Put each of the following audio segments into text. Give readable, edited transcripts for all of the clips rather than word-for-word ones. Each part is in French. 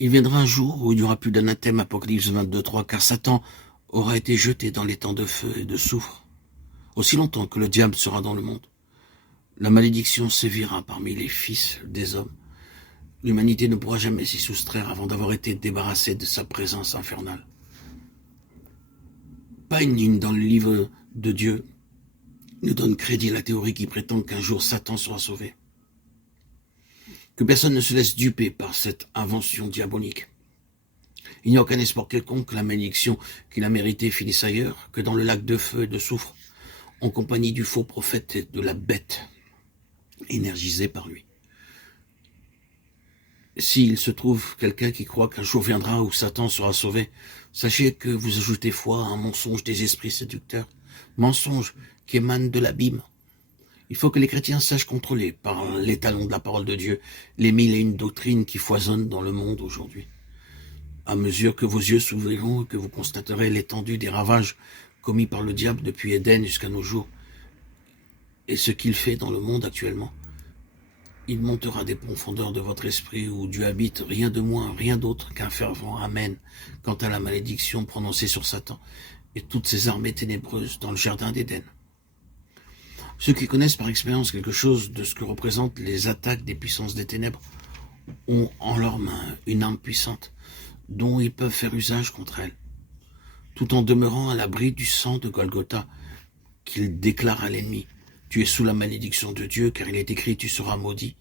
Il viendra un jour où il n'y aura plus d'anathème, Apocalypse 22:3, car Satan aura été jeté dans les temps de feu et de soufre, aussi longtemps que le diable sera dans le monde. La malédiction sévira parmi les fils des hommes. L'humanité ne pourra jamais s'y soustraire avant d'avoir été débarrassée de sa présence infernale. Pas une ligne dans le livre de Dieu ne donne crédit à la théorie qui prétend qu'un jour Satan sera sauvé. Que personne ne se laisse duper par cette invention diabolique. Il n'y a aucun espoir quelconque que la malédiction qu'il a méritée finisse ailleurs que dans le lac de feu et de soufre, en compagnie du faux prophète et de la bête, énergisée par lui. S'il se trouve quelqu'un qui croit qu'un jour viendra où Satan sera sauvé, sachez que vous ajoutez foi à un mensonge des esprits séducteurs, mensonge qui émane de l'abîme. Il faut que les chrétiens sachent contrôler, par l'étalon de la parole de Dieu, les 1001 doctrines qui foisonnent dans le monde aujourd'hui. À mesure que vos yeux s'ouvriront et que vous constaterez l'étendue des ravages commis par le diable depuis Éden jusqu'à nos jours, et ce qu'il fait dans le monde actuellement, il montera des profondeurs de votre esprit où Dieu habite, rien de moins, rien d'autre qu'un fervent Amen quant à la malédiction prononcée sur Satan et toutes ses armées ténébreuses dans le jardin d'Éden. Ceux qui connaissent par expérience quelque chose de ce que représentent les attaques des puissances des ténèbres ont en leurs mains une arme puissante dont ils peuvent faire usage contre elle, tout en demeurant à l'abri du sang de Golgotha qu'ils déclarent à l'ennemi. Tu es sous la malédiction de Dieu, car il est écrit, tu seras maudit.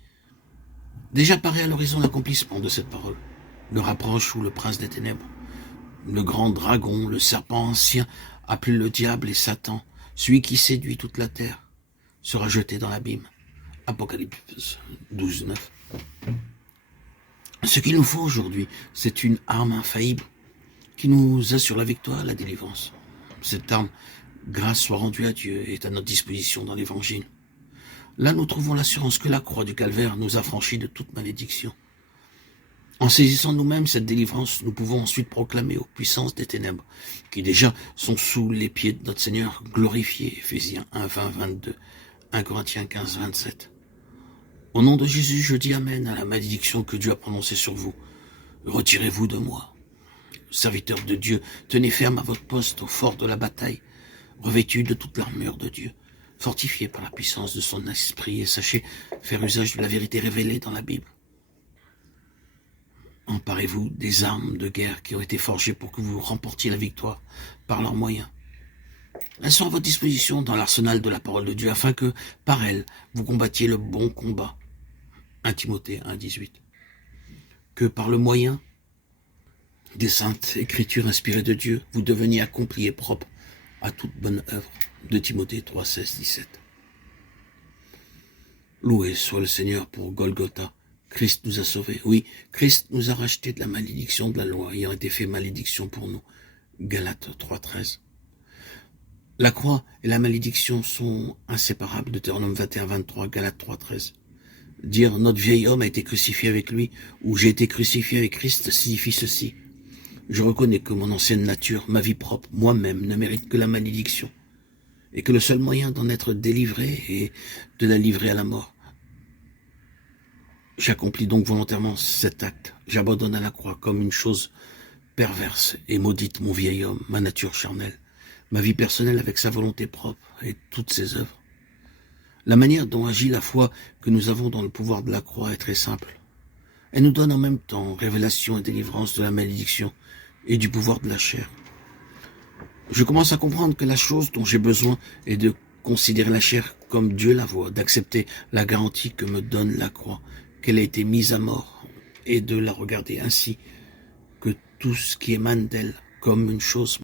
Déjà paraît à l'horizon l'accomplissement de cette parole. Le rapproche ou le prince des ténèbres. Le grand dragon, le serpent ancien, appelé le diable et Satan, celui qui séduit toute la terre, sera jeté dans l'abîme. Apocalypse 12:9. Ce qu'il nous faut aujourd'hui, c'est une arme infaillible qui nous assure la victoire, la délivrance. Cette arme, grâce soit rendue à Dieu, est à notre disposition dans l'Évangile. Là, nous trouvons l'assurance que la croix du calvaire nous a franchis de toute malédiction. En saisissant nous-mêmes cette délivrance, nous pouvons ensuite proclamer aux puissances des ténèbres, qui déjà sont sous les pieds de notre Seigneur, glorifié, Éphésiens 1:20-22, 1 Corinthiens 15:27. Au nom de Jésus, je dis Amen à la malédiction que Dieu a prononcée sur vous. Retirez-vous de moi. Serviteurs de Dieu, tenez ferme à votre poste au fort de la bataille, revêtus de toute l'armure de Dieu, fortifiés par la puissance de son esprit, et sachez faire usage de la vérité révélée dans la Bible. Emparez-vous des armes de guerre qui ont été forgées pour que vous remportiez la victoire par leurs moyens. Elles sont à votre disposition dans l'arsenal de la parole de Dieu, afin que, par elles, vous combattiez le bon combat. 1 Timothée 1:18. Que par le moyen des saintes écritures inspirées de Dieu, vous deveniez accomplis et propres à toute bonne œuvre. 2 Timothée 3:16-17. Loué soit le Seigneur pour Golgotha. Christ nous a sauvés. Oui, Christ nous a rachetés de la malédiction de la loi, ayant été fait malédiction pour nous. Galates 3:13. La croix et la malédiction sont inséparables. Deutéronome 21:23, Galates 3:13. Dire notre vieil homme a été crucifié avec lui, ou j'ai été crucifié avec Christ, signifie ceci. Je reconnais que mon ancienne nature, ma vie propre, moi-même, ne mérite que la malédiction, et que le seul moyen d'en être délivré est de la livrer à la mort. J'accomplis donc volontairement cet acte. J'abandonne à la croix comme une chose perverse et maudite mon vieil homme, ma nature charnelle, ma vie personnelle avec sa volonté propre et toutes ses œuvres. La manière dont agit la foi que nous avons dans le pouvoir de la croix est très simple. Elle nous donne en même temps révélation et délivrance de la malédiction et du pouvoir de la chair. Je commence à comprendre que la chose dont j'ai besoin est de considérer la chair comme Dieu la voit, d'accepter la garantie que me donne la croix, qu'elle a été mise à mort, et de la regarder ainsi que tout ce qui émane d'elle comme une chose